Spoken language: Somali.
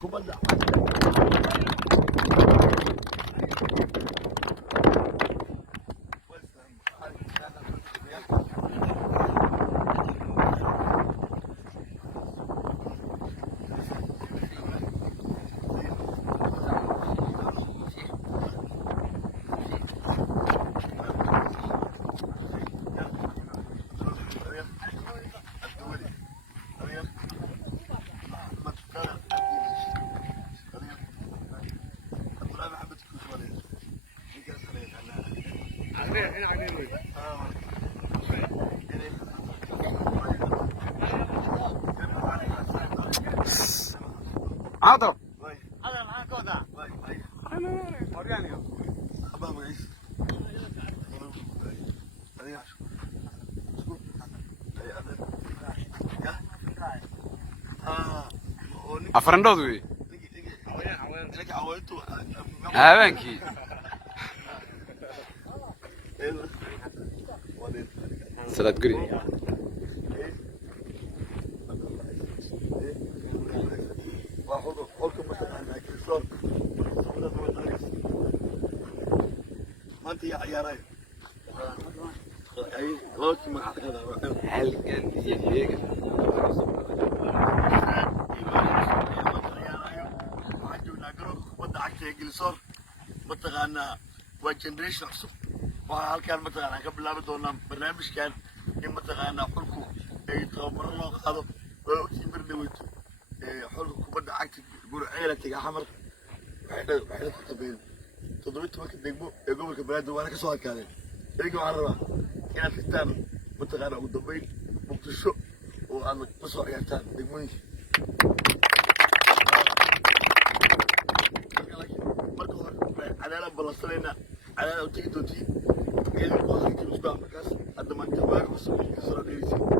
kubadda عاطف هذا معاه كودا انا ورياني ابا معيش afrandhood wey habeenkii salaad guri halkan iyo heega mataqaanaa waa generation cusub waxaa halkaan mataqaanaa ka bilaabi doonaa barnaamijkan in mataqaanaa xulku ay tababaro loo qaado oo ogtiin bir dhaweyto xulka kubadda cagta gurceela taga xamar waxay la tartameen 17 degmo ee gobolka banaadir waana ka soo adkaadeen iyaga waxaan rabaa inaad xigtaan mataqaanaa ugu dambeyn muqdisho oo aad la soo ciyaartaan degmooyinka marka hore cadaalad ballansanayna cadaalad u tegi doontiin ciidanku waa halkii usbaa markaas hadda maanta waaga cusub kasoo dhaweysiin